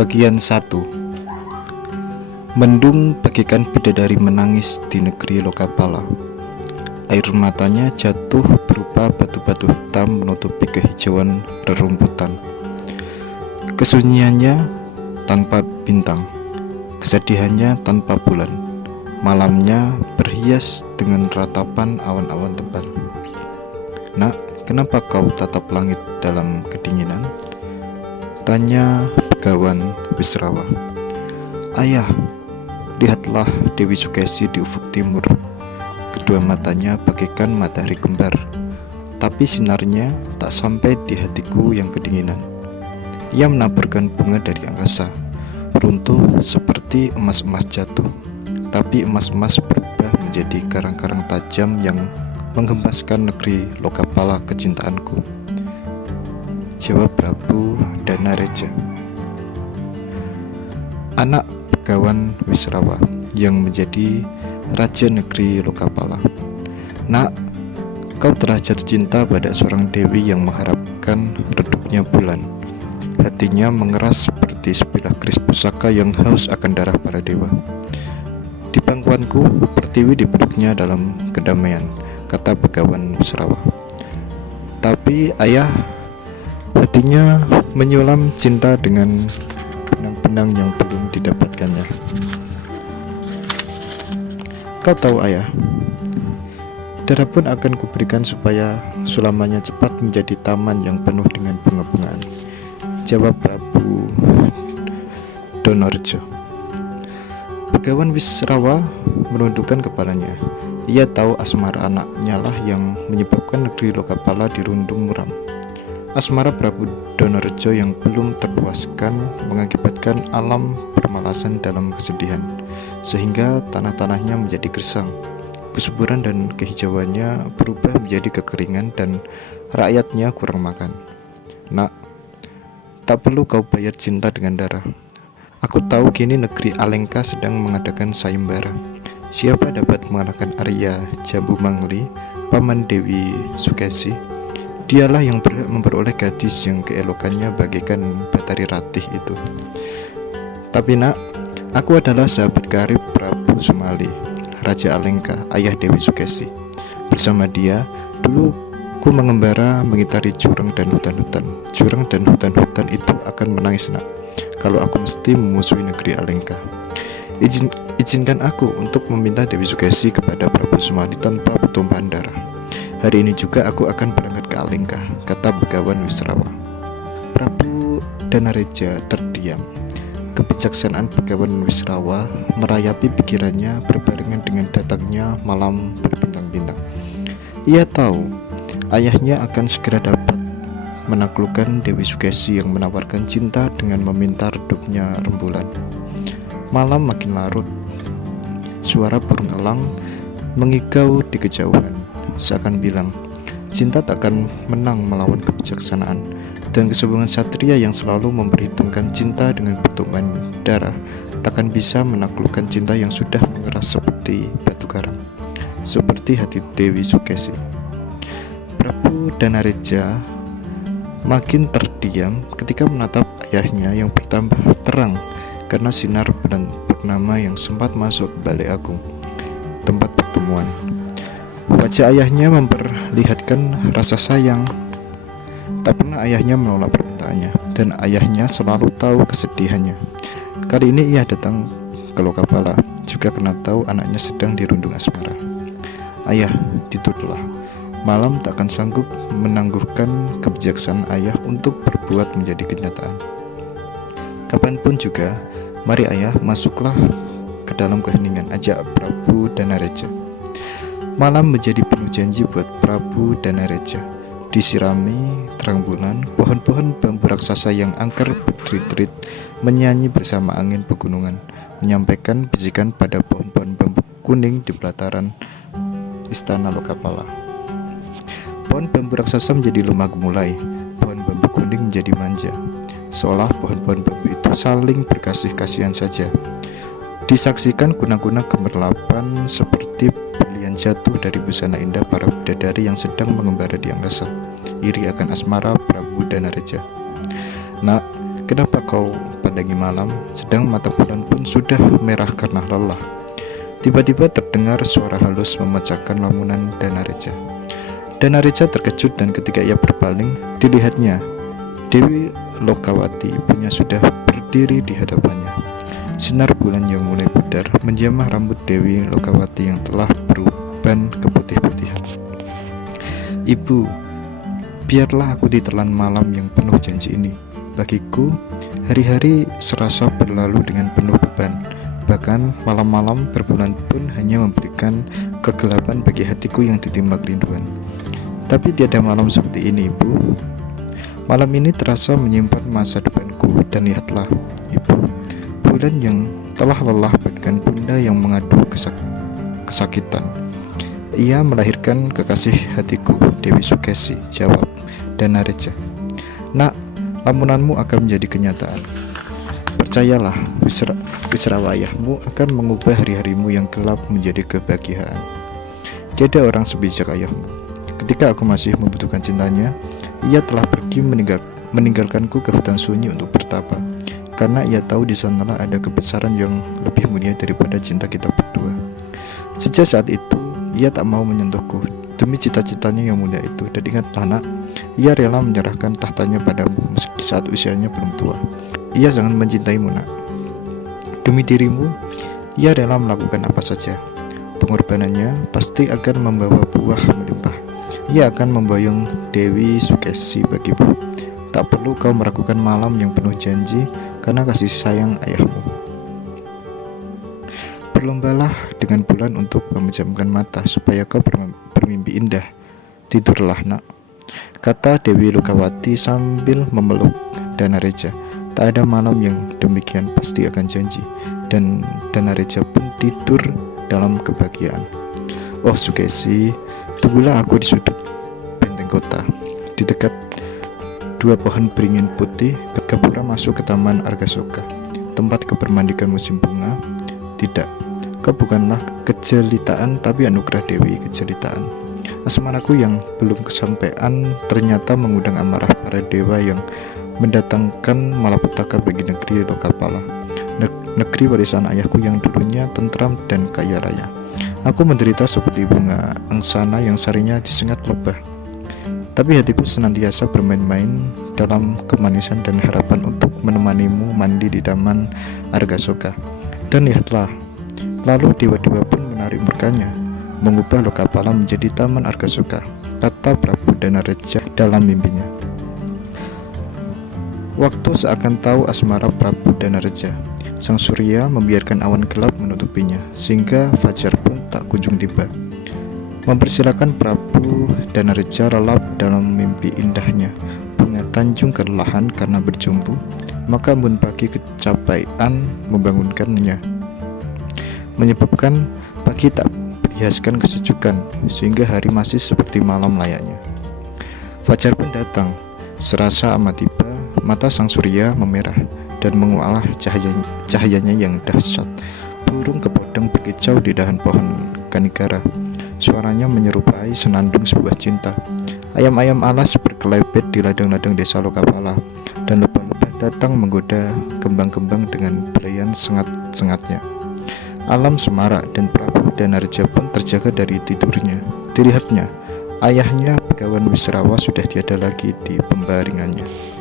Bagian 1. Mendung bagaikan bidadari menangis di negeri Lokapala. Air matanya jatuh berupa batu-batu hitam menutupi kehijauan rerumputan. Kesunyiannya tanpa bintang, kesedihannya tanpa bulan. Malamnya berhias dengan ratapan awan-awan tebal. Nak, kenapa kau tatap langit dalam kedinginan? Tanya Begawan Wisrawa. Ayah, lihatlah Dewi Sukesi di ufuk timur. Kedua matanya bagaikan matahari kembar, tapi sinarnya tak sampai di hatiku yang kedinginan. Ia menaburkan bunga dari angkasa, runtuh seperti emas-emas jatuh, tapi emas-emas berubah menjadi karang-karang tajam yang menghempaskan negeri Lokapala kecintaanku. Jawab Prabu Danareja, anak Begawan Wisrawa yang menjadi raja negeri Lokapala. Nak, kau telah jatuh cinta pada seorang dewi yang mengharapkan redupnya bulan. Hatinya mengeras seperti sebilah keris pusaka yang haus akan darah para dewa. Di pangkuanku, pertiwi dipeluknya dalam kedamaian, kata Begawan Wisrawa. Tapi ayah, hatinya menyulam cinta dengan benang-benang yang belum didapatkannya. Kau tahu ayah, darah pun akan kuberikan supaya sulamannya cepat menjadi taman yang penuh dengan bunga-bungaan. Jawab Prabu Donorjo. Begawan Wisrawa menundukkan kepalanya. Ia tahu asmara anaknya lah yang menyebabkan negeri Lokapala dirundung muram. Asmara Prabu Donorjo yang belum terpuaskan mengakibatkan alam bermalasan dalam kesedihan, sehingga tanah-tanahnya menjadi gersang. Kesuburan dan kehijauannya berubah menjadi kekeringan dan rakyatnya kurang makan. Nak, tak perlu kau bayar cinta dengan darah. Aku tahu kini negeri Alengka sedang mengadakan sayembara. Siapa dapat mengalahkan Arya Jambu Mangli, paman Dewi Sukesi? Dialah yang berhak memperoleh gadis yang keelokannya bagaikan Batari Ratih itu. Tapi nak, aku adalah sahabat karib Prabu Sumali, Raja Alengka, ayah Dewi Sukesi. Bersama dia, dulu ku mengembara mengitari jurang dan hutan-hutan. Jurang dan hutan-hutan itu akan menangis, nak, kalau aku mesti memusuhi negeri Alengka. Izinkan aku untuk meminta Dewi Sukesi kepada Prabu Sumali tanpa pertumpahan darah. Hari ini juga aku akan berangkat ke Alengka, kata Begawan Wisrawa. Prabu Danareja terdiam. Kebijaksanaan Begawan Wisrawa merayapi pikirannya berbarengan dengan datangnya malam berbintang-bintang. Ia tahu ayahnya akan segera dapat menaklukkan Dewi Sukesi yang menawarkan cinta dengan meminta redupnya rembulan. Malam makin larut. Suara burung elang mengigau di kejauhan, seakan bilang, cinta takkan menang melawan kebijaksanaan, dan kesombongan satria yang selalu memperhitungkan cinta dengan pertumpahan darah takkan bisa menaklukkan cinta yang sudah mengeras seperti batu karang, seperti hati Dewi Sukesi. Prabu Danareja makin terdiam ketika menatap ayahnya yang bertambah terang karena sinar bulan purnama yang sempat masuk ke Balai Agung, tempat pertemuan. Wajah ayahnya memperlihatkan rasa sayang. Tak pernah ayahnya menolak permintaannya, dan ayahnya selalu tahu kesedihannya. Kali ini ia datang ke Lokapala juga karena tahu anaknya sedang dirundung asmara. Ayah, ditutuplah. Malam tak akan sanggup menangguhkan kebijaksanaan ayah untuk berbuat menjadi kenyataan. Kapanpun juga, mari ayah, masuklah ke dalam keheningan, ajak Prabu Danareja. Malam menjadi penuh janji buat Prabu Danareja. Disirami terang bulan, pohon-pohon bambu raksasa yang angker berterit-terit menyanyi bersama angin pegunungan, menyampaikan bisikan pada pohon-pohon bambu kuning di pelataran istana Lokapala. Pohon bambu raksasa menjadi lemah gemulai, pohon bambu kuning menjadi manja, seolah pohon-pohon bambu itu saling berkasih-kasihan saja. Disaksikan kunang-kunang gemerlapan seperti berlian jatuh dari busana indah para bidadari yang sedang mengembara di angkasa, iri akan asmara Prabu Danareja. Nak, kenapa kau mempandangi malam, sedang mata bulan pun sudah merah karena lelah. Tiba-tiba terdengar suara halus memecahkan lamunan Danareja. Danareja terkejut dan ketika ia berpaling, dilihatnya Dewi Lokawati ibunya sudah berdiri di hadapannya. Sinar bulan yang mulai pudar menjamah rambut Dewi Lokawati yang telah beruban keputih-putihan. "Ibu, biarlah aku ditelan malam yang penuh janji ini. Bagiku, hari-hari serasa berlalu dengan penuh beban. Bahkan malam-malam berbulan pun hanya memberikan kegelapan bagi hatiku yang ditimpa kerinduan. Tapi tiada malam seperti ini, Ibu. Malam ini terasa menyimpan masa depanku, dan lihatlah, Ibu, bulan yang telah lelah bagaikan bunda yang mengadu kesakitan. Ia melahirkan kekasih hatiku, Dewi Sukesi," jawab Danareja. "Nak, lamunanmu akan menjadi kenyataan. Percayalah, Wisrawa ayahmu akan mengubah hari-harimu yang gelap menjadi kebahagiaan. Tiada orang sebijak ayahmu. Ketika aku masih membutuhkan cintanya, ia telah pergi meninggalkanku ke hutan sunyi untuk bertapa, karena ia tahu di sanalah ada kebesaran yang lebih mulia daripada cinta kita berdua. Sejak saat itu, ia tak mau menyentuhku demi cita-citanya yang mulia itu. Dan ingatlah, Nak, ia rela menyerahkan tahtanya padamu meski saat usianya belum tua. Ia sangat mencintaimu, Nak. Demi dirimu, ia rela melakukan apa saja. Pengorbanannya pasti akan membawa buah melimpah. Ia akan memboyong Dewi Sukesi bagimu. Tak perlu kau meragukan malam yang penuh janji karena kasih sayang ayahmu. Berlombalah dengan bulan untuk memejamkan mata supaya kau bermimpi indah. Tidurlah, Nak," kata Dewi Lokawati sambil memeluk Danareja. Tak ada malam yang demikian, pasti akan janji. Dan Danareja pun tidur dalam kebahagiaan. "Oh Sukesi, tunggulah aku di sudut benteng kota. Di dekat dua pohon beringin putih, Gapura masuk ke taman Argasoka, tempat kau bermandikan musim bunga. Tidak, kau bukanlah kejelitaan, tapi anugerah Dewi kejelitaan. Asmaraku yang belum kesampaian ternyata mengundang amarah para dewa yang mendatangkan malapetaka bagi negeri Lokapala, negeri warisan ayahku yang dulunya tentram dan kaya raya. Aku menderita seperti bunga angsana yang sarinya disengat lebah. Tapi hatiku senantiasa bermain-main dalam kemanisan dan harapan untuk menemanimu mandi di taman Argasoka. Dan lihatlah, lalu dewa-dewa pun menarik murkanya, mengubah Lokapala menjadi taman Argasoka," kata Prabu Danareja dalam mimpinya. Waktu seakan tahu asmara Prabu Danareja. Sang surya membiarkan awan gelap menutupinya, sehingga fajar pun tak kunjung tiba. Mempersilakan Prabu Danareja relap dalam mimpi indahnya. Bunga Tanjung kelelahan karena berjumpa, maka embun pagi kecapaian membangunkannya, menyebabkan pagi tak berhiaskan kesejukan, sehingga hari masih seperti malam layaknya. Fajar pun datang, serasa amat tiba. Mata sang surya memerah dan mengualah cahayanya yang dahsyat. Burung kepodong berkicau di dahan pohon kanigara. Suaranya menyerupai senandung sebuah cinta. Ayam-ayam alas berkelebet di ladang-ladang desa Lokapala, dan lebah-lebah datang menggoda kembang-kembang dengan belayan sengat-sengatnya. Alam semarak dan Prabu Danareja pun terjaga dari tidurnya. Dilihatnya, ayahnya Begawan Wisrawa sudah tiada lagi di pembaringannya.